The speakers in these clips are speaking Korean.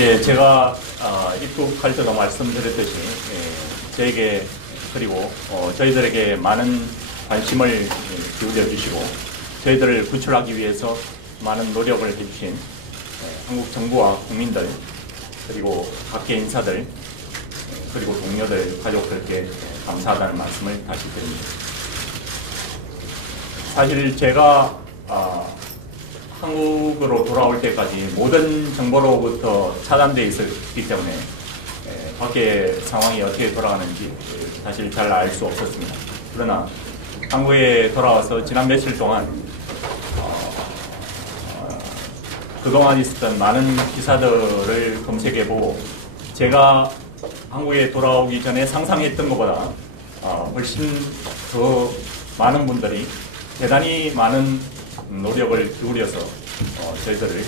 예, 제가 입국할 때도 말씀드렸듯이 저에게 그리고 저희들에게 많은 관심을 기울여 주시고 저희들을 구출하기 위해서 많은 노력을 해주신 한국 정부와 국민들 그리고 각계 인사들 그리고 동료들, 가족들께 감사하다는 말씀을 다시 드립니다. 사실 제가 한국으로 돌아올 때까지 모든 정보로부터 차단되어 있었기 때문에 밖에 상황이 어떻게 돌아가는지 사실 잘 알 수 없었습니다. 그러나 한국에 돌아와서 지난 며칠 동안 그동안 있었던 많은 기사들을 검색해보고 제가 한국에 돌아오기 전에 상상했던 것보다 훨씬 더 많은 분들이 대단히 많은 노력을 기울여서 저희들을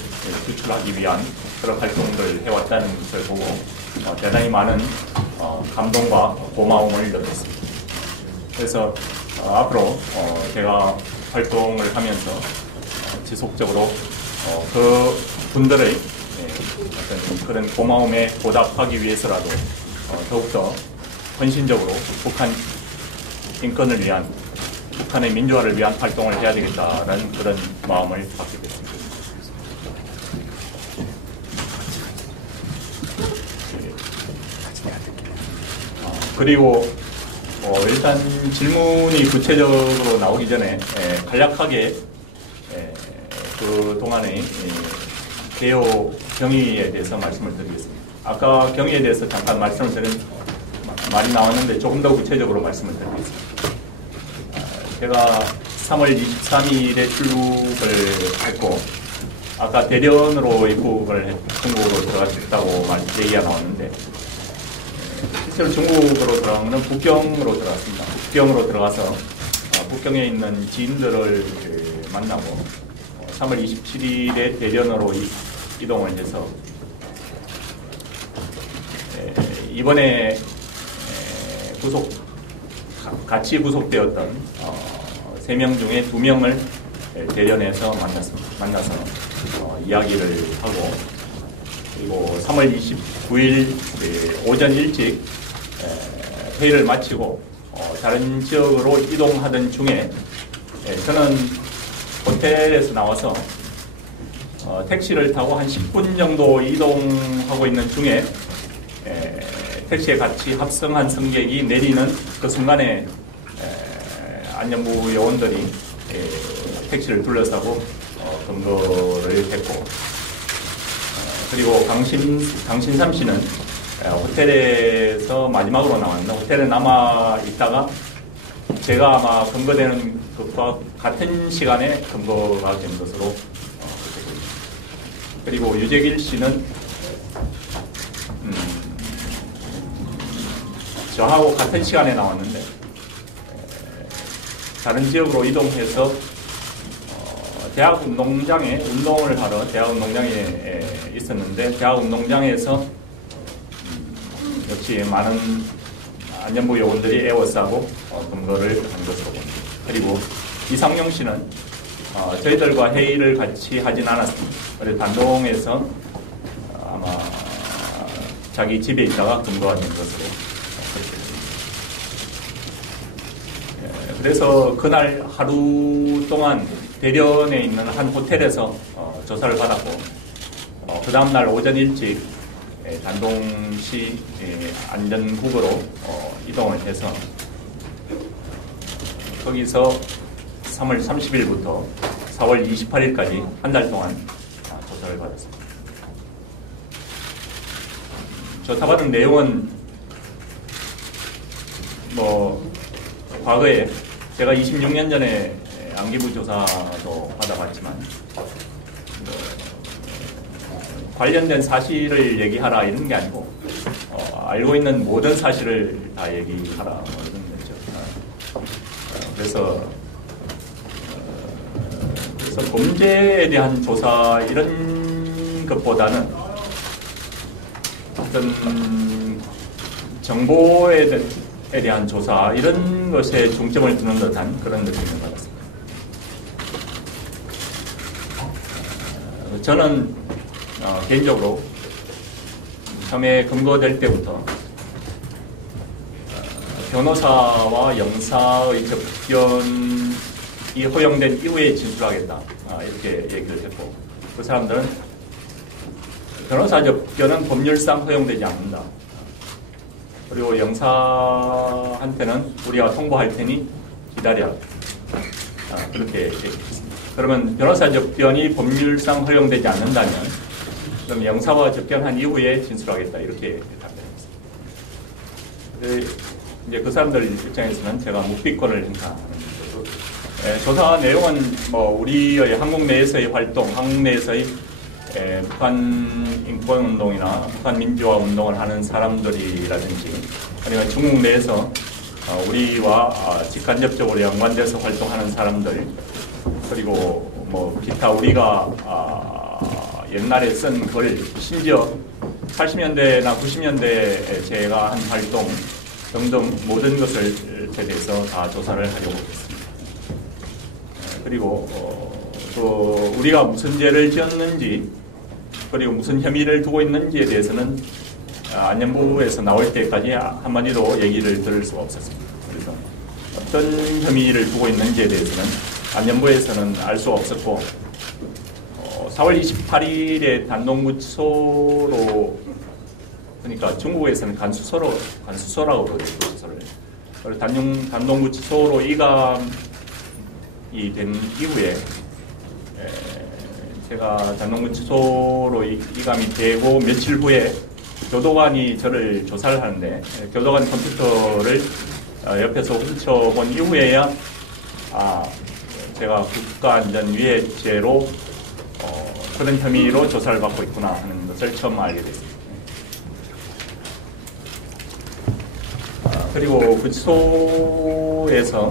구출하기 위한 그런 활동들을 해왔다는 것을 보고 대단히 많은 감동과 고마움을 느꼈습니다. 그래서 앞으로 제가 활동을 하면서 지속적으로 그 분들의 어떤 그런 고마움에 보답하기 위해서라도 더욱더 헌신적으로 북한 인권을 위한 북한의 민주화를 위한 활동을 해야 되겠다라는 그런 마음을 갖게 됐습니다. 그리고 일단 질문이 구체적으로 나오기 전에 간략하게 그 동안의 개요 경위에 대해서 말씀을 드리겠습니다. 아까 경위에 대해서 잠깐 말씀을 드린 말이 나왔는데 조금 더 구체적으로 말씀을 드리겠습니다. 제가 3월 23일에 출국을 했고 아까 대련으로 입국을 중국으로 들어갔다고 얘기가 나왔는데 실제로 중국으로 들어간 것은 북경으로 들어갔습니다. 북경으로 들어가서 북경에 있는 지인들을 만나고 3월 27일에 대련으로 이동을 해서 이번에 같이 구속되었던 3명 중에 2명을 대련에서 만나서 이야기를 하고 그리고 3월 29일 오전 일찍 회의를 마치고 다른 지역으로 이동하던 중에 저는 호텔에서 나와서 택시를 타고 한 10분 정도 이동하고 있는 중에 택시에 같이 합성한 승객이 내리는 그 순간에 안전부 요원들이 택시를 둘러싸고 검거를 했고 그리고 강신삼 씨는 호텔에서 마지막으로 나왔는데 호텔에 남아 있다가 제가 아마 검거되는 것과 같은 시간에 검거가 된 것으로 그리고 유재길 씨는 저하고 같은 시간에 나왔는데 다른 지역으로 이동해서 대학 운동장에 운동을 하러 대학 운동장에 있었는데 대학 운동장에서 역시 많은 안전부 요원들이 에워싸고 검거를 한 것으로 봅니다. 그리고 이상용 씨는 저희들과 회의를 같이 하진 않았습니다. 그래서 단동에서 아마 자기 집에 있다가 검거가 된 것으로 그래서 그날 하루 동안 대련에 있는 한 호텔에서 조사를 받았고 그 다음날 오전 일찍 단동시 안전국으로 이동을 해서 거기서 3월 30일부터 4월 28일까지 한 달 동안 조사를 받았습니다. 조사받은 내용은 과거에 제가 26년 전에 안기부 조사도 받아봤지만 관련된 사실을 얘기하라 이런 게 아니고 알고 있는 모든 사실을 다 얘기하라 이런 거죠. 그래서 범죄에 대한 조사 이런 것보다는 어떤 정보에 대한 조사 이런 것에 중점을 두는 듯한 그런 느낌을 받았습니다. 저는 개인적으로 혐의 검거될 때부터 변호사와 영사의 접견이 허용된 이후에 진술하겠다. 이렇게 얘기를 했고, 그 사람들은 변호사 접견은 법률상 허용되지 않는다. 그리고 영사한테는 우리가 통보할 테니 기다려. 그렇게 얘기했습니다. 그러면 변호사 접견이 법률상 허용되지 않는다면, 그럼 영사와 접견한 이후에 진술하겠다. 이렇게 답변했습니다. 이제 그 사람들 입장에서는 제가 묵비권을 행사하는 거죠. 조사 내용은 뭐 우리의 한국 내에서의 활동, 한국 내에서의 북한 인권운동이나 북한 민주화 운동을 하는 사람들이라든지 아니면 중국 내에서 우리와 직간접적으로 연관돼서 활동하는 사람들, 그리고 뭐 기타 우리가 옛날에 쓴 글, 심지어 80년대나 90년대에 제가 한 활동 등등 모든 것을 대해서 다 조사를 하려고 했습니다. 그리고 또 우리가 무슨 죄를 지었는지, 그리고 무슨 혐의를 두고 있는지에 대해서는 안전부에서 나올 때까지 한마디도 얘기를 들을 수가 없었습니다. 그래서 어떤 혐의를 두고 있는지에 대해서는 안전부에서는 알 수가 없었고, 4월 28일에 단독구치소로, 그러니까 중국에서는 간수소라고 그러죠. 그래서 단독구치소로 이감이 된 이후에 제가 단독구치소로 이감이 되고 며칠 후에 교도관이 저를 조사를 하는데, 교도관 컴퓨터를 옆에서 훔쳐본 이후에야 제가 국가안전위해죄로 그런 혐의로 조사를 받고 있구나 하는 것을 처음 알게 됐습니다. 그리고 구치소에서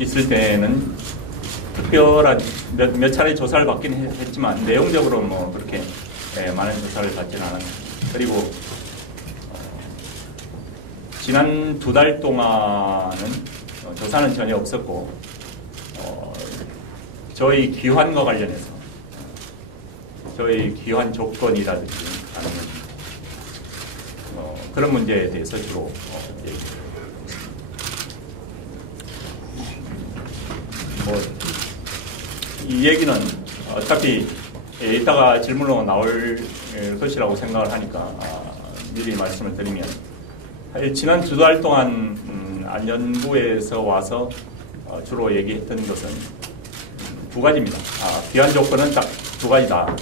있을 때는 특별한 몇 차례 조사를 받긴 했지만 내용적으로 뭐 그렇게 많은 조사를 받지는 않았습니다. 그리고 지난 2달 동안은 조사는 전혀 없었고, 저희 귀환과 관련해서 저희 귀환 조건이라든지 아니면 그런 문제에 대해서 주로 얘기합니다. 이 얘기는 어차피 이따가 질문으로 나올 것이라고 생각을 하니까 미리 말씀을 드리면, 지난 2달 동안 안전부에서 와서 주로 얘기했던 것은 2가지입니다. 귀환 조건은 딱 2가지다.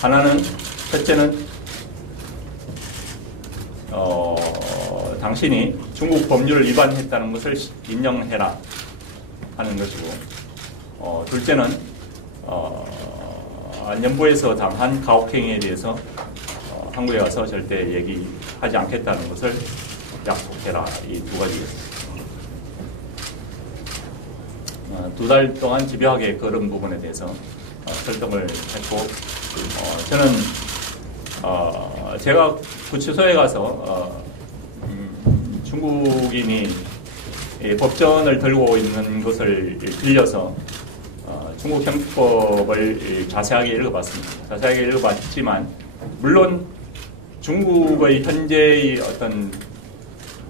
하나는, 첫째는 당신이 중국 법률을 위반했다는 것을 인정해라 하는 것이고, 둘째는 안전부에서 당한 가혹행위에 대해서 한국에 와서 절대 얘기하지 않겠다는 것을 약속해라. 이 2가지였습니다. 2달 동안 집요하게 그런 부분에 대해서 설득을 했고, 저는 제가 구치소에 가서 중국인이 법전을 들고 있는 것을 빌려서 중국 형법을 자세하게 읽어봤습니다. 자세하게 읽어봤지만, 물론 중국의 현재의 어떤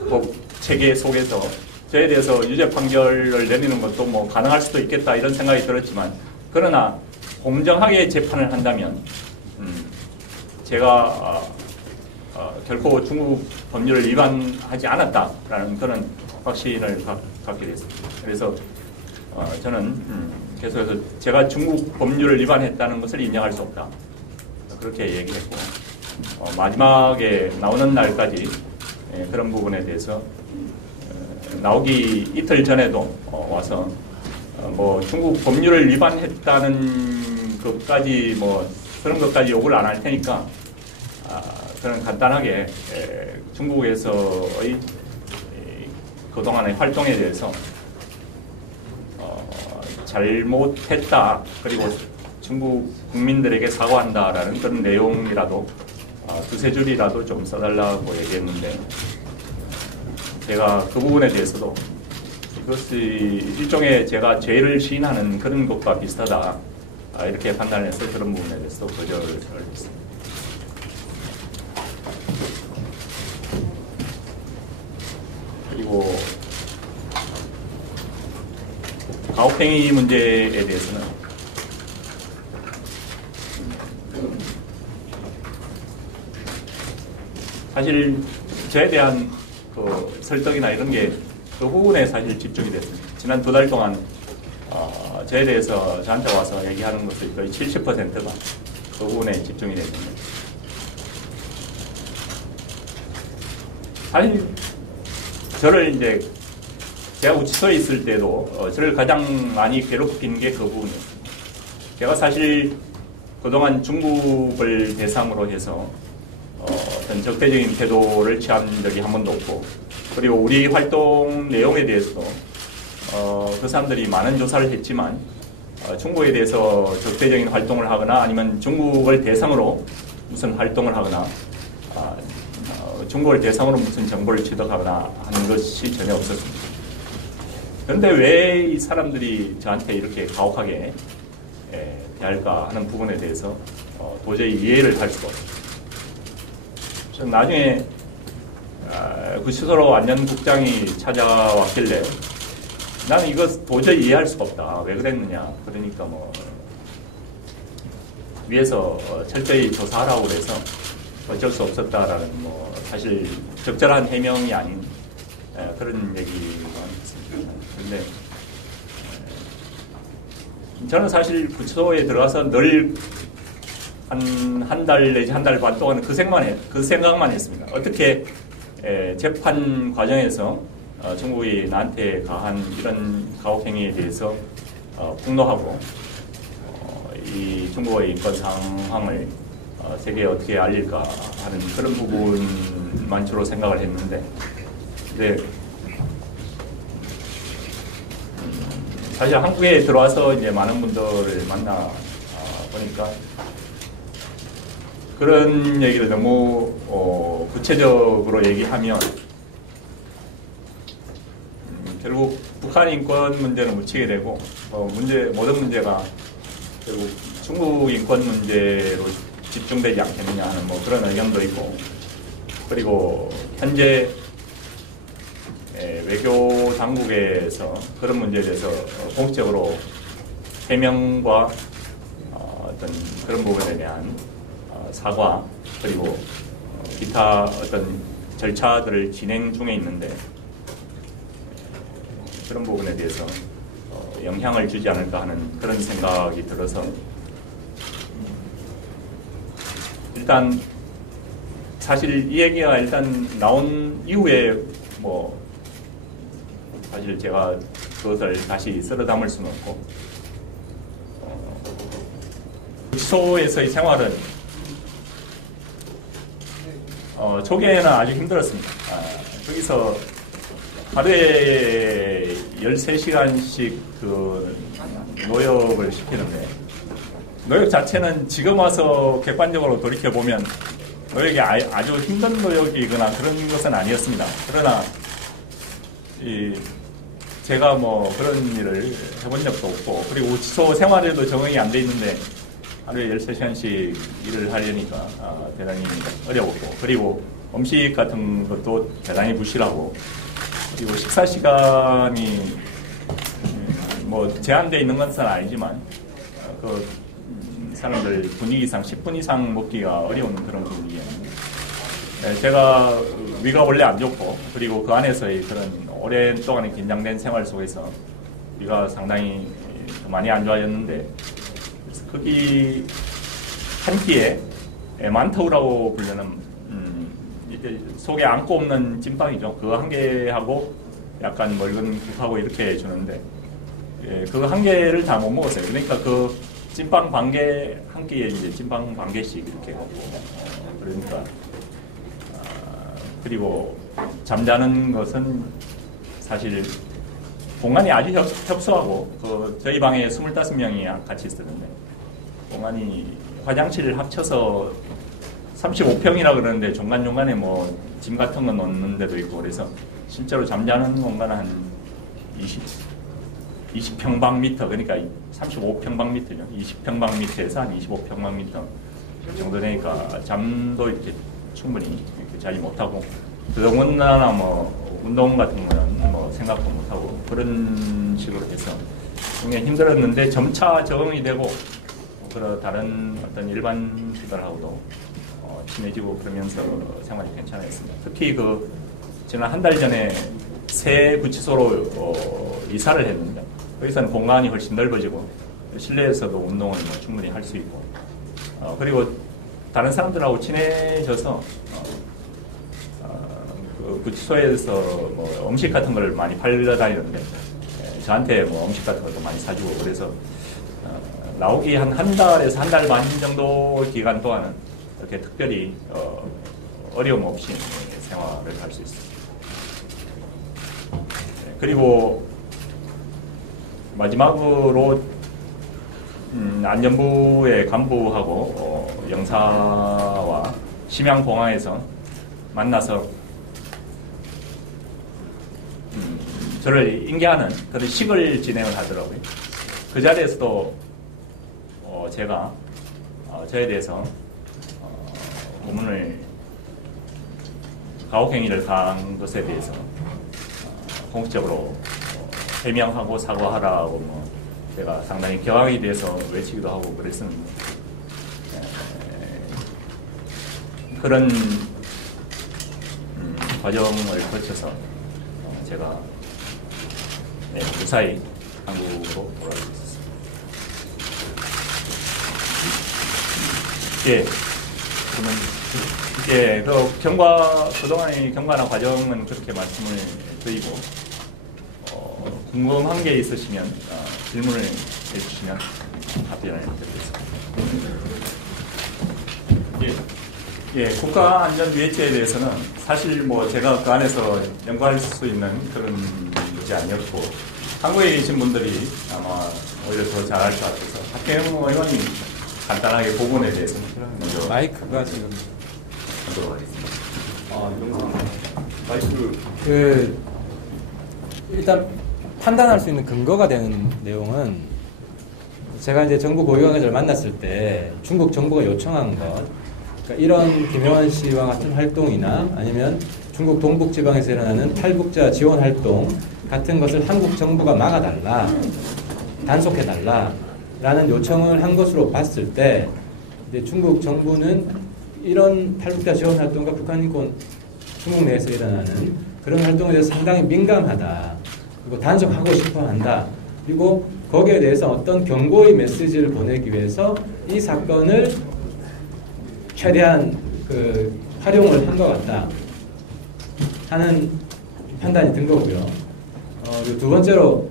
법 체계 속에서 저에 대해서 유죄 판결을 내리는 것도 뭐 가능할 수도 있겠다 이런 생각이 들었지만, 그러나 공정하게 재판을 한다면 제가 결코 중국 법률을 위반하지 않았다라는 그런 확신을 갖게 됐습니다. 그래서 저는 계속해서 제가 중국 법률을 위반했다는 것을 인정할 수 없다, 그렇게 얘기했고, 마지막에 나오는 날까지 그런 부분에 대해서 나오기 이틀 전에도 와서 뭐 중국 법률을 위반했다는 것까지 뭐 그런 것까지 욕을 안 할 테니까 저는 간단하게 중국에서의 그동안의 활동에 대해서 잘못했다, 그리고 중국 국민들에게 사과한다라는 그런 내용이라도 2-3줄이라도 좀 써달라고 얘기했는데, 제가 그 부분에 대해서도 이것이 일종의 제가 죄를 시인하는 그런 것과 비슷하다, 이렇게 판단해서 그런 부분에 대해서 거절을 했습니다. 그리고 가혹행위 문제에 대해서는 사실 저에 대한 그 설득이나 이런 게 그 부분에 사실 집중이 됐습니다. 지난 2달 동안 저에 대해서 저한테 와서 얘기하는 것들이 거의 70%가 그 부분에 집중이 됐습니다. 사실 저를 이제 제가 우치소에 있을 때도 저를 가장 많이 괴롭힌 게 그 부분이었습니다. 제가 사실 그동안 중국을 대상으로 해서 어떤 적대적인 태도를 취한 적이 한 번도 없고, 그리고 우리 활동 내용에 대해서도 그 사람들이 많은 조사를 했지만 중국에 대해서 적대적인 활동을 하거나 아니면 중국을 대상으로 무슨 활동을 하거나 중국을 대상으로 무슨 정보를 취득하거나 하는 것이 전혀 없었습니다. 그런데 왜 이 사람들이 저한테 이렇게 가혹하게 대할까 하는 부분에 대해서 도저히 이해를 할 수가 없습니다. 나중에 구치소로 안전국장이 찾아왔길래 나는 이거 도저히 이해할 수가 없다. 왜 그랬느냐. 그러니까 뭐 위에서 철저히 조사하라고 그래서 어쩔 수 없었다라는 뭐 사실 적절한 해명이 아닌 그런 얘기가 있습니다. 그런데 저는 사실 구치소에 들어가서 늘 한 달 내지 한 달 반 동안 그 생각만 했습니다. 어떻게 재판 과정에서 중국이 나한테 가한 이런 가혹행위에 대해서 폭로하고 이 중국의 인권 상황을 세계에 어떻게 알릴까 하는 그런 부분만 주로 생각을 했는데, 근데 사실 한국에 들어와서 이제 많은 분들을 만나 보니까 그런 얘기를 너무 구체적으로 얘기하면 결국 북한 인권 문제는 묻히게 되고 모든 문제가 결국 중국 인권 문제로 집중되지 않겠느냐 하는 뭐 그런 의견도 있고, 그리고 현재 외교 당국에서 그런 문제에 대해서 공식적으로 해명과 어떤 그런 부분에 대한 사과, 그리고 기타 어떤 절차들을 진행 중에 있는데 그런 부분에 대해서 영향을 주지 않을까 하는 그런 생각이 들어서, 일단 사실 이 얘기가 일단 나온 이후에 뭐 사실 제가 그것을 다시 쓸어 담을 수는 없고, 구치소에서의 생활은 초기에는 아주 힘들었습니다. 거기서 하루에 13시간씩 그 노역을 시키는데, 노역 자체는 지금 와서 객관적으로 돌이켜보면 노역이 아주 힘든 노역이거나 그런 것은 아니었습니다. 그러나 제가 뭐 그런 일을 해본 적도 없고, 그리고 구치소 생활에도 적응이 안 돼 있는데 하루에 13시간씩 일을 하려니까 대단히 어려웠고, 그리고 음식 같은 것도 대단히 부실하고, 그리고 식사 시간이 뭐 제한되어 있는 것은 아니지만 그 사람들 분위기상 10분 이상 먹기가 어려운 그런 분위기였는데, 제가 위가 원래 안 좋고, 그리고 그 안에서의 그런 오랜 동안의 긴장된 생활 속에서 위가 상당히 많이 안 좋아졌는데, 거기 한 끼에 만터우라고 부르는 이제 속에 안고 없는 찐빵이죠. 그거 한 개하고 약간 멀건 국하고 이렇게 주는데, 그거 한 개를 다 못 먹었어요. 그러니까 그 찐빵 반 개, 한 끼에 이제 찐빵 반 개씩 이렇게 먹고, 그러니까 그리고 잠자는 것은 사실 공간이 아주 협소하고, 저희 방에 25명이 같이 있었는데 공간이 화장실을 합쳐서 35평이라 그러는데 중간중간에 뭐 짐 같은 거 넣는 데도 있고, 그래서 실제로 잠자는 공간은 한 20평방미터, 그러니까 35평방미터죠. 20평방미터에서 한 25평방미터 정도 되니까 잠도 이렇게 충분히 이렇게 자지 못하고, 더군다나 뭐 운동 같은 거는 뭐 생각도 못하고 그런 식으로 해서 굉장히 힘들었는데 점차 적응이 되고, 그런 다른 어떤 일반 시설하고도 친해지고 그러면서 생활이 괜찮았습니다. 특히 지난 한 달 전에 새 구치소로 이사를 했는데, 거기서는 공간이 훨씬 넓어지고 실내에서도 운동을 뭐 충분히 할 수 있고, 그리고 다른 사람들하고 친해져서 그 구치소에서 뭐 음식 같은 걸 많이 팔러 다니는데, 저한테 뭐 음식 같은 것도 많이 사주고, 그래서 나오기 한 달에서 한 달 반 정도 기간 동안은 이렇게 특별히 어려움 없이 생활을 할 수 있습니다. 그리고 마지막으로 안전부의 간부하고 영사와 심양공항에서 만나서 저를 인계하는 그런 식을 진행을 하더라고요. 그 자리에서도 제가 저에 대해서 고문을, 가혹행위를 가한 것에 대해서 공식적으로 해명하고 사과하라고 뭐 제가 상당히 경악이 돼서 외치기도 하고 그랬었는데, 그런 과정을 거쳐서 제가 무사히 한국으로 돌아오게 됐습니다. 그동안의 경과나 과정은 그렇게 말씀을 드리고, 궁금한 게 있으시면 질문을 해주시면 답변을 드리겠습니다. 국가안전위해체에 대해서는 사실 뭐 제가 그 안에서 연구할 수 있는 그런 문제 아니었고, 한국에 계신 분들이 아마 오히려 더 잘할 것 같아서 박혜영 의원님 간단하게 부분에 대해서 먼저 마이크가 지금 하도록 하겠습니다. 영상 마이크 일단 판단할 수 있는 근거가 되는 내용은, 제가 이제 정부 고위관계자를 만났을 때 중국 정부가 요청한 것, 그러니까 이런 김영환 씨와 같은 활동이나 아니면 중국 동북지방에서 일어나는 탈북자 지원 활동 같은 것을 한국 정부가 막아달라, 단속해달라라는 요청을 한 것으로 봤을 때, 이제 중국 정부는 이런 탈북자 지원 활동과 북한 인권, 중국 내에서 일어나는 그런 활동에 대해서 상당히 민감하다, 그리고 단속하고 싶어 한다, 그리고 거기에 대해서 어떤 경고의 메시지를 보내기 위해서 이 사건을 최대한 활용을 한 것 같다 하는 판단이 든 거고요. 그리고 두 번째로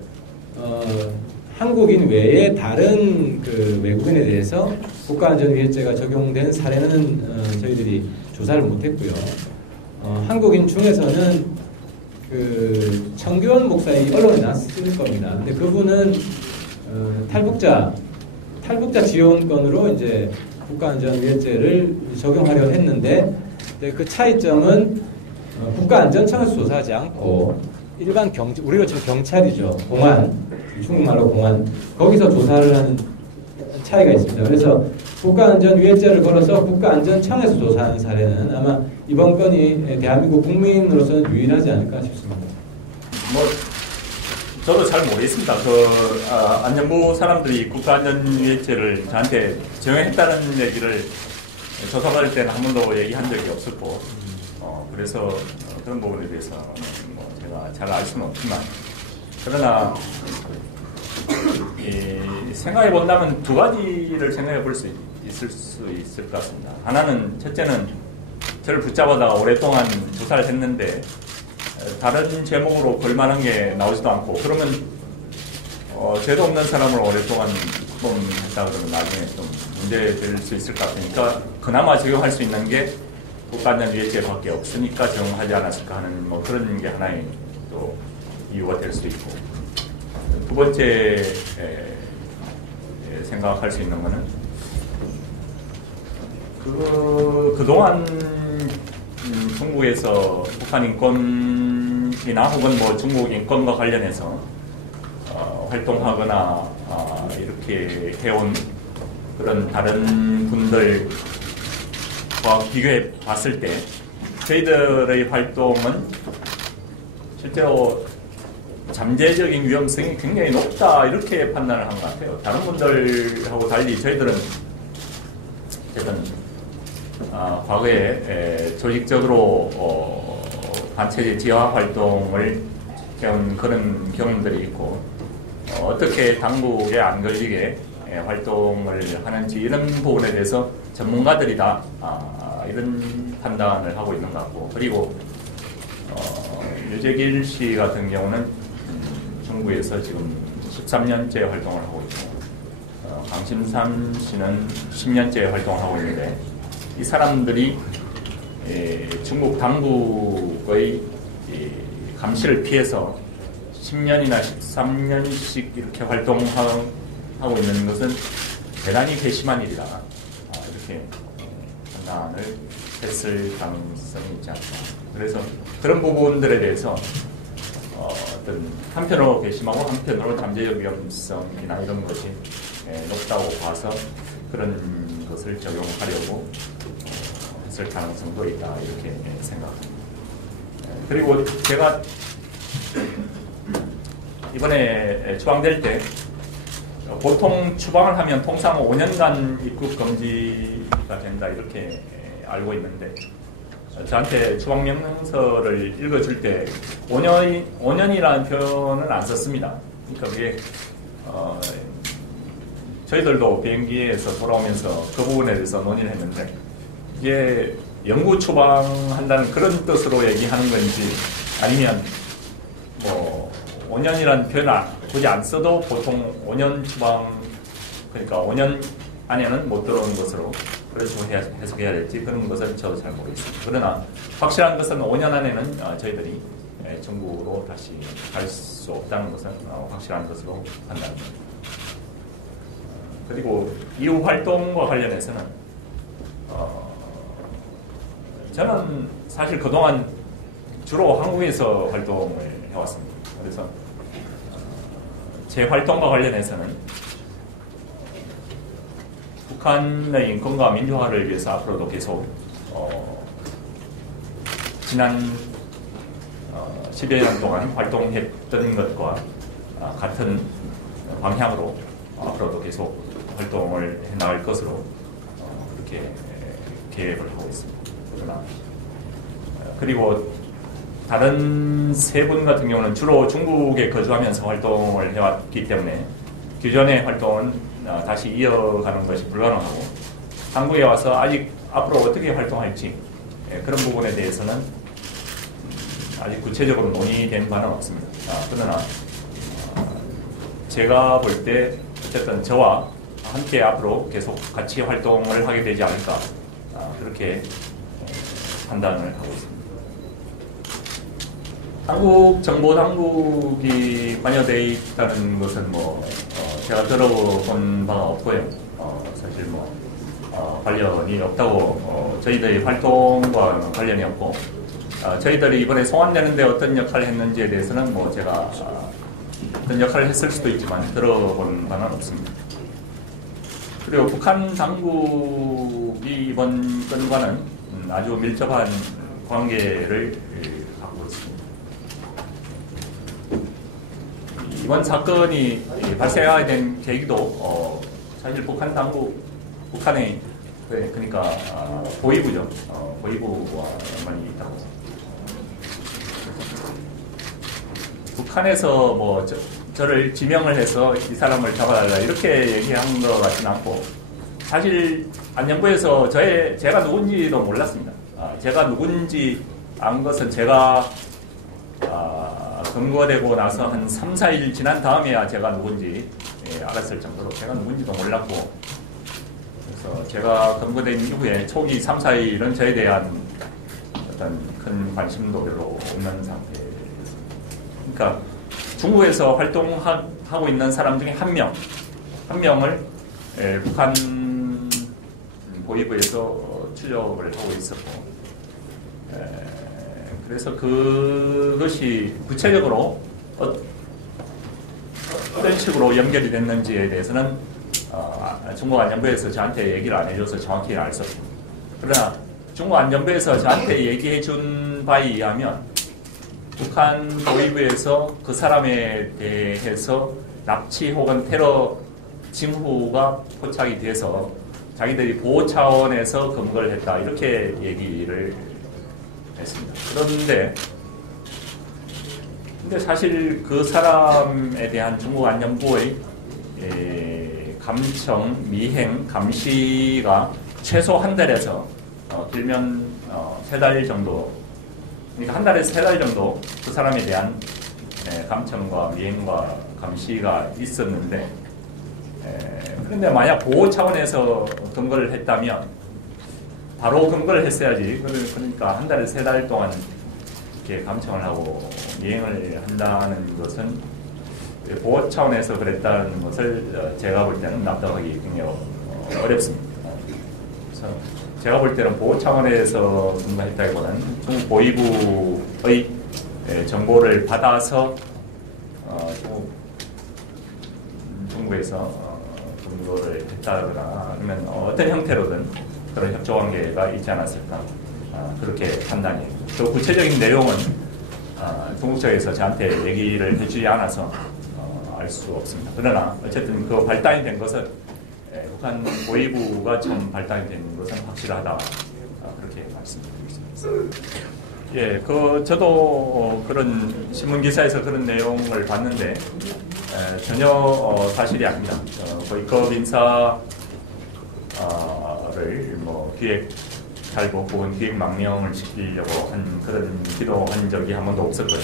한국인 외에 다른 외국인에 대해서 국가안전위해죄가 적용된 사례는 저희들이 조사를 못했고요. 한국인 중에서는 청교원 목사의 언론에 났을 겁니다. 근데 그분은 탈북자 지원권으로 이제 국가안전위해죄를 적용하려 했는데, 그 차이점은 국가안전청에서 조사하지 않고 일반 우리가 지금 경찰이죠. 공안, 중국말로 공안, 거기서 조사를 하는 차이가 있습니다. 그래서 국가안전위해죄를 걸어서 국가안전청에서 조사하는 사례는 아마 이번 건이 대한민국 국민으로서는 유일하지 않을까 싶습니다. 저도 잘 모르겠습니다. 안전부 사람들이 국가안전위해죄를 저한테 적용했다는 얘기를 조사받을 때는 한 번도 얘기한 적이 없었고, 그래서 그런 부분에 대해서 뭐 제가 잘 알 수는 없지만, 그러나 생각해 본다면 두 가지를 생각해 볼 수 있을 것 같습니다. 하나는, 첫째는 저를 붙잡아다가 오랫동안 조사를 했는데 다른 제목으로 걸만한 게 나오지도 않고, 그러면 죄도 없는 사람을 오랫동안 했다 그러면 나중에 좀 문제될 수 있을 것 같으니까, 그나마 적용할 수 있는 게 국가안전위해죄밖에 없으니까 적용하지 않았을까 하는 뭐 그런 게 하나의 또 이유가 될 수 있고, 두 번째 생각할 수 있는 거는 그동안 중국에서 북한 인권이나 혹은 뭐 중국 인권과 관련해서 활동하거나 이렇게 해온 그런 다른 분들과 비교해 봤을 때 저희들의 활동은 실제로 잠재적인 위험성이 굉장히 높다 이렇게 판단을 한 것 같아요. 다른 분들하고 달리 저희들은 어쨌든 과거에 조직적으로 반체제 지화 활동을 해온 그런 경험들이 있고 어떻게 당국에 안 걸리게 활동을 하는지 이런 부분에 대해서 전문가들이 다 이런 판단을 하고 있는 것 같고, 그리고 유재길 씨 같은 경우는 중부에서 지금 13년째 활동을 하고 있고, 강심삼 씨는 10년째 활동을 하고 있는데, 이 사람들이 중국 당국의 감시를 피해서 10년이나 13년씩 이렇게 활동하고 있는 것은 대단히 괘씸한 일이다, 이렇게 판단을 했을 가능성이 있지 않나. 그래서 그런 부분들에 대해서 어떤 한편으로 괘씸하고 한편으로 잠재적 위험성이나 이런 것이 높다고 봐서 그런 것을 적용하려고 했을 가능성도 있다, 이렇게 생각합니다. 그리고 제가 이번에 추방될 때 보통 추방을 하면 통상 5년간 입국 금지가 된다 이렇게 알고 있는데, 저한테 추방 명령서를 읽어줄 때 5년이라는 표현을 안 썼습니다. 그러니까 그게 저희들도 비행기에서 돌아오면서 그 부분에 대해서 논의를 했는데, 이게 영구 추방한다는 그런 뜻으로 얘기하는 건지, 아니면 뭐 5년이라는 표현을 굳이 안 써도 보통 5년 추방, 그러니까 5년 안에는 못 들어오는 것으로 그래서 해석해야 될지, 그런 것은 저도 잘 모르겠습니다. 그러나 확실한 것은 5년 안에는 저희들이 중국으로 다시 갈 수 없다는 것은 확실한 것으로 판단합니다. 그리고 이후 활동과 관련해서는 저는 사실 그동안 주로 한국에서 활동을 해왔습니다. 그래서 제 활동과 관련해서는 북한의 인권과 민주화를 위해서 앞으로도 계속 지난 10여 년 동안 활동했던 것과 같은 방향으로 앞으로도 계속 활동을 해나갈 것으로 그렇게 계획을 하고 있습니다. 그러나 그리고 다른 세 분 같은 경우는 주로 중국에 거주하면서 활동을 해왔기 때문에 기존의 활동은 다시 이어가는 것이 불가능하고, 한국에 와서 아직 앞으로 어떻게 활동할지 그런 부분에 대해서는 아직 구체적으로 논의된 바는 없습니다. 그러나 제가 볼 때 어쨌든 저와 함께 앞으로 계속 같이 활동을 하게 되지 않을까, 그렇게 판단을 하고 있습니다. 한국 정보 당국이 관여되어 있다는 것은 제가 들어본 바가 없고요. 사실 관련이 없다고, 저희들의 활동과 관련이 없고, 저희들이 이번에 송환되는데 어떤 역할을 했는지에 대해서는 제가 어떤 역할을 했을 수도 있지만 들어본 바는 없습니다. 그리고 북한 당국이 이번 건과는 아주 밀접한 관계를 갖고 있습니다. 이번 사건이 발생하게 된 계기도 사실 북한 당국, 북한의 그러니까 보위부죠. 보위부와 연관이 있다고. 북한에서 저를 지명을 해서 이 사람을 잡아달라 이렇게 얘기한 것 같지는 않고, 사실 안전부에서 제가 누군지도 몰랐습니다. 제가 누군지 안 것은 제가 검거되고 나서 한 3, 4일 지난 다음에야 제가 누군지 알았을 정도로 제가 누군지도 몰랐고, 그래서 제가 검거된 이후에 초기 3, 4일은 저에 대한 어떤 큰 관심도 별로 없는 상태였습니다. 그러니까 중국에서 활동하고 있는 사람 중에 한 명을 북한 보위부에서 추적을 하고 있었고, 그래서 그것이 구체적으로 어떤 식으로 연결이 됐는지에 대해서는 중국 안전부에서 저한테 얘기를 안 해줘서 정확히 알 수 없습니다. 그러나 중국 안전부에서 저한테 얘기해 준 바에 의하면 북한 보위부에서 그 사람에 대해서 납치 혹은 테러 징후가 포착이 돼서 자기들이 보호 차원에서 검거를 했다 이렇게 얘기를 했습니다. 근데 사실 그 사람에 대한 중국 안전부의 감청, 미행, 감시가 최소 한 달에서 길면 3달 정도, 그러니까 한 달에서 3달 정도 그 사람에 대한 감청과 미행과 감시가 있었는데, 그런데 만약 보호 차원에서 검거를 했다면 바로 검거를 했어야지. 그러니까 한 달에 3달 동안 이렇게 감청을 하고 미행을 한다는 것은 보호 차원에서 그랬다는 것을 제가 볼 때는 납득하기 굉장히 어렵습니다. 그래서 제가 볼 때는 보호 차원에서 검거했다기보다는 중국 보위부의 정보를 받아서 중국에서 검거를 했다거나 아니면 어떤 형태로든 그런 협조관계가 있지 않았을까 그렇게 판단이. 또 구체적인 내용은 중국 측에서 저한테 얘기를 해주지 않아서 알 수 없습니다. 그러나 어쨌든 그 발단이 된 것은 북한 보위부가 처음 발단이 된 것은 확실하다 그렇게 말씀드리겠습니다. 예, 저도 그런 신문 기사에서 그런 내용을 봤는데 전혀 사실이 아닙니다. 고위급 인사를 뭐 기획 탈북 혹은 기획 망명을 시키려고 한 그런 기도한 적이 한 번도 없었고요.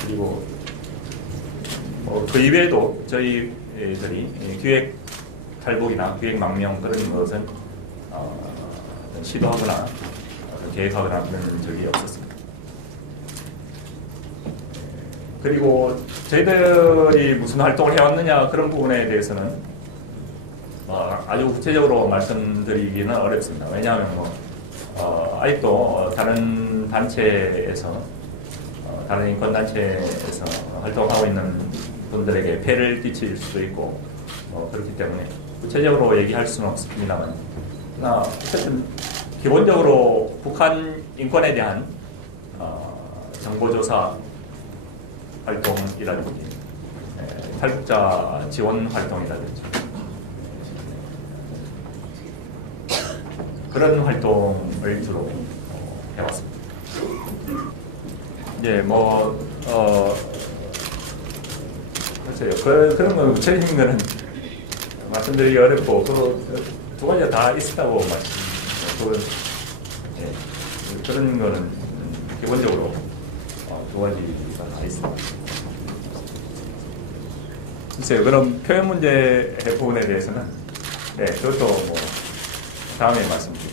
그리고 그 이외에도 저희들이 기획 탈북이나 기획 망명 그런 것은 시도하거나 계획하거나 그런 적이 없었습니다. 그리고 저희들이 무슨 활동을 해왔느냐 그런 부분에 대해서는 아주 구체적으로 말씀드리기는 어렵습니다. 왜냐하면 아직도 다른 단체에서 다른 인권단체에서 활동하고 있는 분들에게 폐를 끼칠 수도 있고 그렇기 때문에 구체적으로 얘기할 수는 없습니다만 어쨌든 기본적으로 북한 인권에 대한 정보조사 활동이라든지 탈북자 지원 활동이라든지 그런 활동을 주로 해왔습니다. 예, 글쎄요. 그런 건 구체적인 거는 말씀드리기 어렵고, 두 가지가 다 있었다고 말씀드립니다. 그런 거는 기본적으로 두 가지가 다 있습니다. 글쎄요. 그럼 표현 문제 부분에 대해서는, 그것도 다음에 말씀드립니다.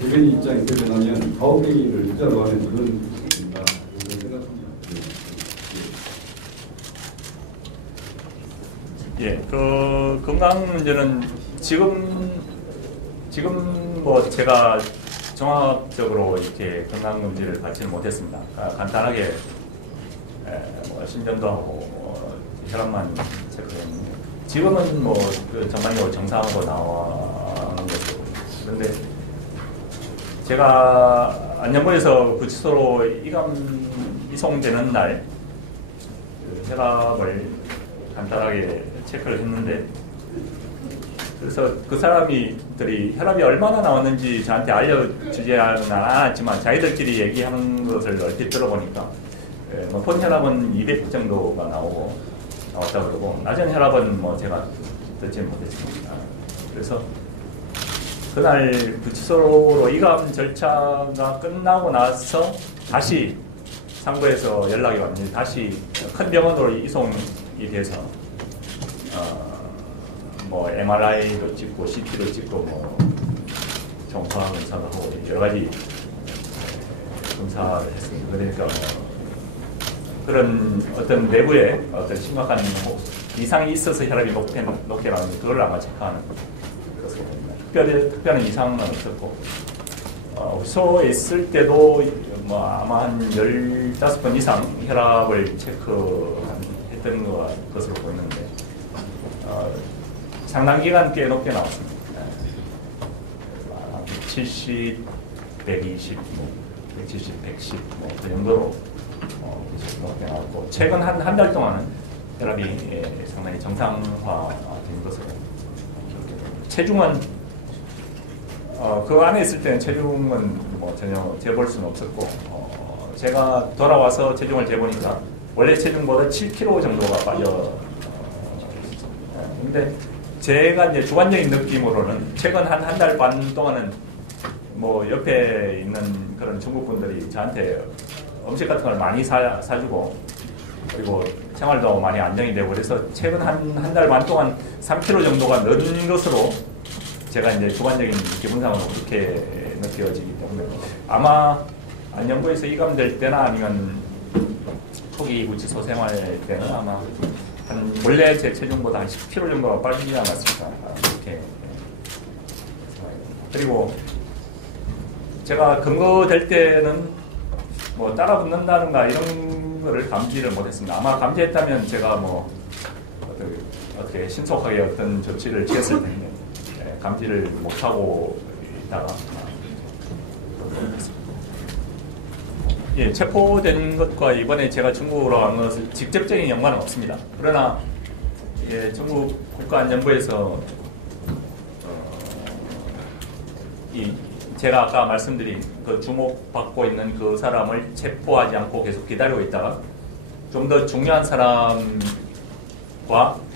대변인 입장이 대변하면 가혹행위를 유자로 하는 그런 것입니다. 생각합니다. 예, 건강 문제는 지금 제가 종합적으로 이렇게 건강 검진을 받지는 못했습니다. 간단하게 심전도 하고 혈압만 체크했는데 지금은 전반적으로 정상으로 나오는 것이고 그런데 제가 안전부에서 구치소로 이송되는 날 혈압을 간단하게 체크를 했는데 그래서 그 사람들이 혈압이 얼마나 나왔는지 저한테 알려주지 않았지만 자기들끼리 얘기하는 것을 얼핏 들어보니까 높은 혈압은 200 정도가 나왔다 그러고 낮은 혈압은 제가 듣지 못했습니다. 그래서 그날 구치소로 이감 절차가 끝나고 나서 다시 상부에서 연락이 왔는데 다시 큰 병원으로 이송이 돼서 MRI도 찍고 CT도 찍고 정파 검사도 하고 여러 가지 검사를 했습니다. 그러니까 그런 어떤 내부에 어떤 심각한 이상이 있어서 혈압이 높게 나오는데 그걸 아마 체크하는 것을 봅니다. 특별한 이상은 없었고 구치소에 있을 때도 뭐 아마 한 15번 이상 혈압을 체크했던 것으로 보이는데 상당 기간 꽤 높게 나왔습니다. 70, 120, 170, 110, 그 정도로 높게 나왔고, 최근 한 달 동안은 혈압이 상당히 정상화된 것으로 기록됩니다. 체중은 그 안에 있을 때는 체중은 뭐 전혀 재볼 수는 없었고, 제가 돌아와서 체중을 재보니까 원래 체중보다 7kg 정도가 빠져. 근데 제가 이제 주관적인 느낌으로는 최근 한 달 반 동안은 뭐 옆에 있는 그런 중국 분들이 저한테 음식 같은 걸 많이 사주고, 그리고 생활도 많이 안정이 되고, 그래서 최근 한 달 반 동안 3kg 정도가 는 것으로 제가 이제 주관적인 기분상으로 그렇게 느껴지기 때문에, 아마 안녕부에서 이감될 때나 아니면 초기 구치소 생활 때는 아마 원래 제 체중보다 한 10kg 정도가 빠지지 않았을까, 그렇게. 그리고 제가 근거될 때는 뭐 따라붙는다든가 이런 거를 감지를 못했습니다. 아마 감지했다면 제가 뭐 어떻게 신속하게 어떤 조치를 취했을 텐데, 감지를 못하고 있다가 체포된 것과 이번에 제가 중국으로 간 것은 직접적인 연관은 없습니다. 그러나 중국 국가안전부에서 제가 아까 말씀드린 그 주목받고 있는 그 사람을 체포하지 않고 계속 기다리고 있다가 좀 더 중요한 사람과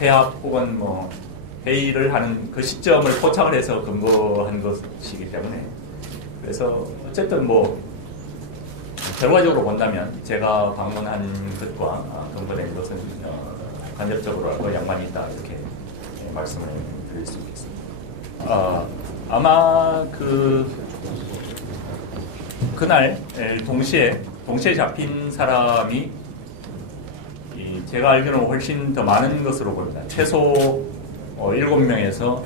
회합 혹은 뭐 회의를 하는 그 시점을 포착을 해서 근거한 것이기 때문에, 그래서 어쨌든 뭐 결과적으로 본다면 제가 방문한 것과 근거된 것은 간접적으로 연관이 있다, 이렇게 말씀을 드릴 수 있겠습니다. 아마 그날 동시에 잡힌 사람이 제가 알기로는 훨씬 더 많은 것으로 보입니다. 최소 7명에서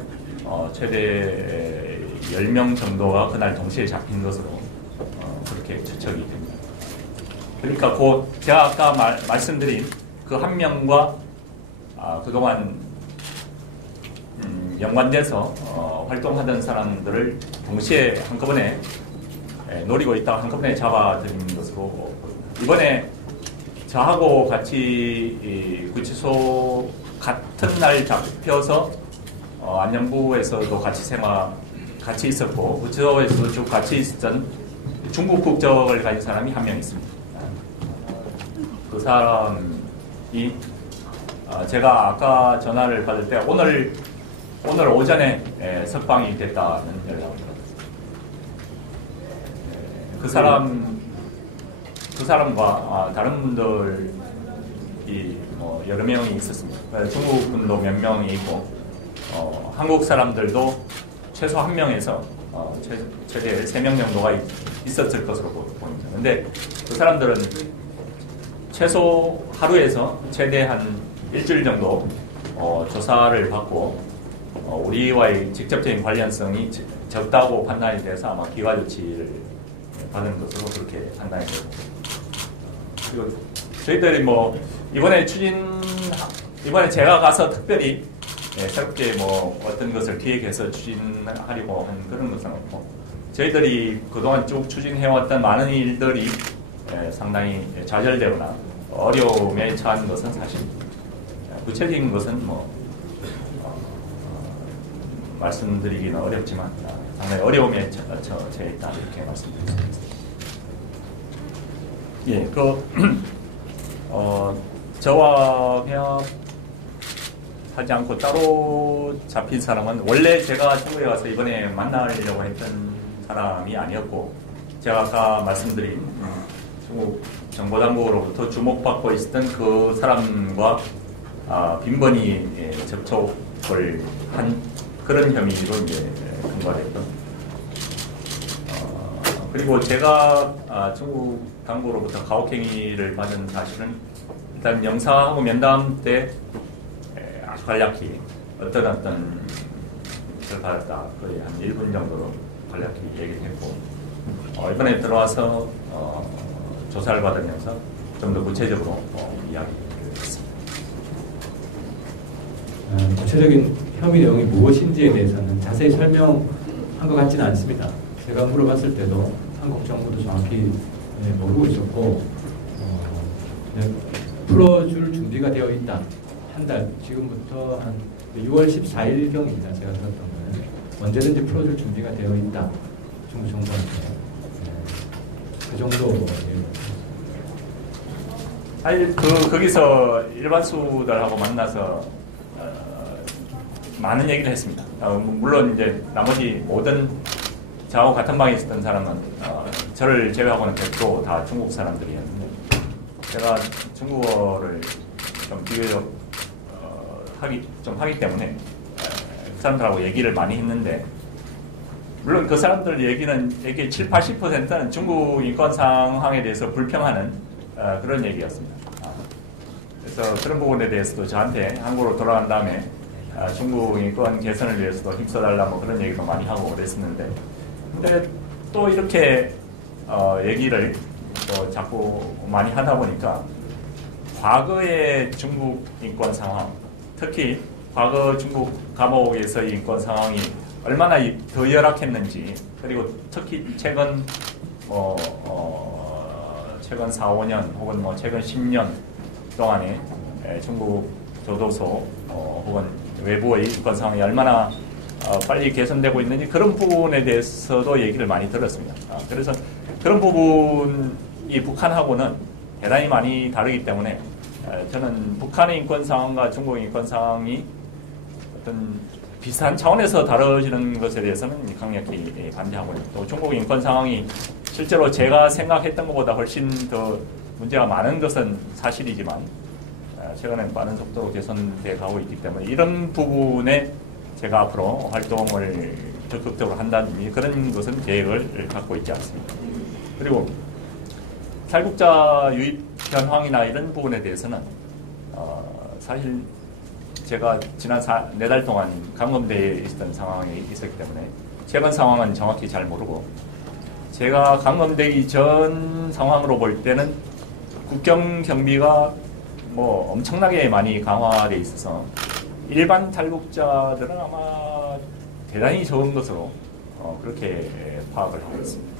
최대 10명 정도가 그날 동시에 잡힌 것으로 그렇게 추측이 됩니다. 그러니까 제가 아까 말씀드린 그 한 명과 그동안 연관돼서 활동하던 사람들을 동시에 한꺼번에 노리고 있다가 한꺼번에 잡아들인 것으로, 이번에 저하고 같이 구치소 같은 날 잡혀서 안녕부에서도 같이 있었고, 구치소에서도 쭉 같이 있었던 중국 국적을 가진 사람이 한 명 있습니다. 그 사람이 제가 아까 전화를 받을 때 오늘 오전에 석방이 됐다는 연락을 받았습니다. 그 사람과 다른 분들이 뭐 여러 명이 있었습니다. 중국 분도 몇 명이 있고, 한국 사람들도 최소 1명에서 최대 3명 정도가 있었을 것으로 보입니다. 그런데 그 사람들은 최소 하루에서 최대 한 일주일 정도 조사를 받고, 우리와의 직접적인 관련성이 적다고 판단이 돼서 아마 기가 조치를 받은 것으로 그렇게 판단이 되고, 그리고 저희들이 뭐 이번에 제가 가서 특별히 새롭게 뭐 어떤 것을 기획해서 추진하려고 한 그런 것은 없고, 저희들이 그동안 쭉 추진해왔던 많은 일들이 상당히 좌절되거나 어려움에 처한 것은 사실입니다. 구체적인 것은 뭐 말씀드리기는 어렵지만 상당히 어려움에 처해 있다, 이렇게 말씀드리겠습니다. 저와 회합하지 않고 따로 잡힌 사람은 원래 제가 중국에 가서 이번에 만나려고 했던 사람이 아니었고, 제가 아까 말씀드린 중국 정보당국으로부터 주목받고 있었던 그 사람과 빈번히 접촉을 한 그런 혐의로 이제 근거됐던. 그리고 제가 중국 당국으로부터 가혹행위를 받은 사실은 일단 영사하고 면담 때 아주 간략히 어떤 것을 받았다, 거의 한 1분 정도로 간략히 얘기를 했고, 이번에 들어와서 조사를 받으면서 좀 더 구체적으로 이야기했습니다. 구체적인 혐의 내용이 무엇인지에 대해서는 자세히 설명한 것 같지는 않습니다. 제가 물어봤을 때도 한국 정부도 정확히 모르고 있었고 풀어줄 준비가 되어 있다. 한 달, 지금부터 한 6월 14일경입니다. 제가 들었던 거는 언제든지 풀어줄 준비가 되어 있다. 정부 정부한테 그 정도. 사실 거기서 일반수들하고 만나서 많은 얘기를 했습니다. 물론 이제 나머지 모든 저하고 같은 방에 있었던 사람은 저를 제외하고는 100% 다 중국 사람들이었는데 제가 중국어를 좀 비교적 하기 때문에 그 사람들하고 얘기를 많이 했는데 물론 그 사람들 얘기의 70-80%는 중국 인권 상황에 대해서 불평하는 그런 얘기였습니다. 그래서 그런 부분에 대해서도 저한테 한국으로 돌아간 다음에 중국 인권 개선을 위해서도 힘써달라 뭐 그런 얘기도 많이 하고 그랬었는데 근데 또 이렇게 얘기를 또 자꾸 많이 하다 보니까 과거의 중국 인권 상황, 특히 과거 중국 감옥에서의 인권 상황이 얼마나 더 열악했는지 그리고 특히 최근 최근 4-5년 혹은 뭐 최근 10년 동안에 중국 교도소 혹은 외부의 인권 상황이 얼마나 빨리 개선되고 있는지 그런 부분에 대해서도 얘기를 많이 들었습니다. 그래서 그런 부분이 북한하고는 대단히 많이 다르기 때문에 저는 북한의 인권 상황과 중국의 인권 상황이 어떤 비슷한 차원에서 다뤄지는 것에 대해서는 강력히 반대하고 또 중국 인권 상황이 실제로 제가 생각했던 것보다 훨씬 더 문제가 많은 것은 사실이지만 최근에 빠른 속도로 개선돼 가고 있기 때문에 이런 부분에 제가 앞으로 활동을 적극적으로 한다는 그런 것은 계획을 갖고 있지 않습니다. 그리고 탈북자 유입 현황이나 이런 부분에 대해서는 사실 제가 지난 4달 동안 감금대에 있었던 상황에 있었기 때문에 최근 상황은 정확히 잘 모르고 제가 감금되기 전 상황으로 볼 때는 국경 경비가 뭐 엄청나게 많이 강화되어 있어서 일반 탈북자들은 아마 대단히 적은 것으로 그렇게 파악을 하고 있습니다.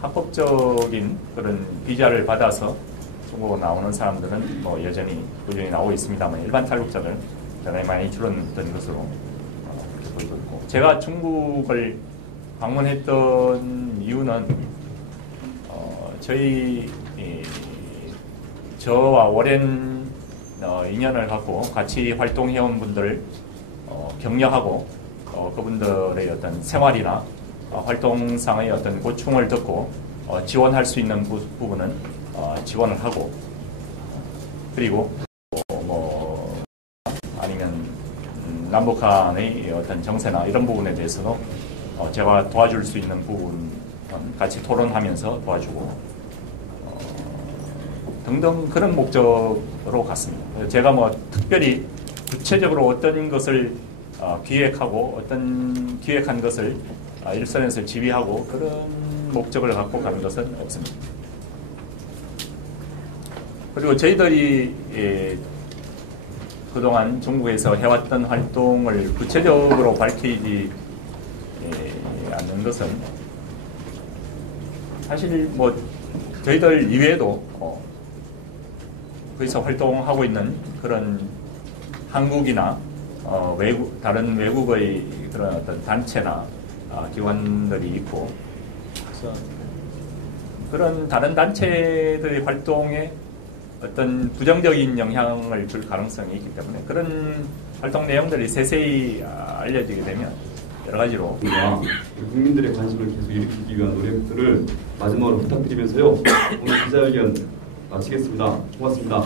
합법적인 그런 비자를 받아서 중국으로 나오는 사람들은 뭐 여전히 꾸준히 나오고 있습니다만 일반 탈북자들 대단히 많이 줄었던 것으로 그렇게 보이고 있고 제가 중국을 방문했던 이유는 저와 오랜 인연을 갖고 같이 활동해온 분들을 격려하고 그분들의 어떤 생활이나 활동상의 어떤 고충을 듣고 지원할 수 있는 부분은 지원을 하고 그리고 뭐 아니면 남북한의 어떤 정세나 이런 부분에 대해서도 제가 도와줄 수 있는 부분 같이 토론하면서 도와주고 등등 그런 목적으로 갔습니다. 제가 뭐 특별히 구체적으로 어떤 것을 기획하고 어떤 기획한 것을 일선에서 지휘하고 그런 목적을 갖고 가는 것은 없습니다. 그리고 저희들이 그동안 중국에서 해왔던 활동을 구체적으로 밝히지 않는 것은 사실 뭐 저희들 이외에도 거기서 활동하고 있는 그런 한국이나 다른 외국의 그런 어떤 단체나 기관들이 있고 그래서 그런 다른 단체들의 활동에 어떤 부정적인 영향을 줄 가능성이 있기 때문에 그런 활동 내용들이 세세히 알려지게 되면 여러 가지로 국민들의 관심을 계속 일으키기 위한 노력들을 마지막으로 부탁드리면서요. 오늘 기자회견 마치겠습니다. 고맙습니다.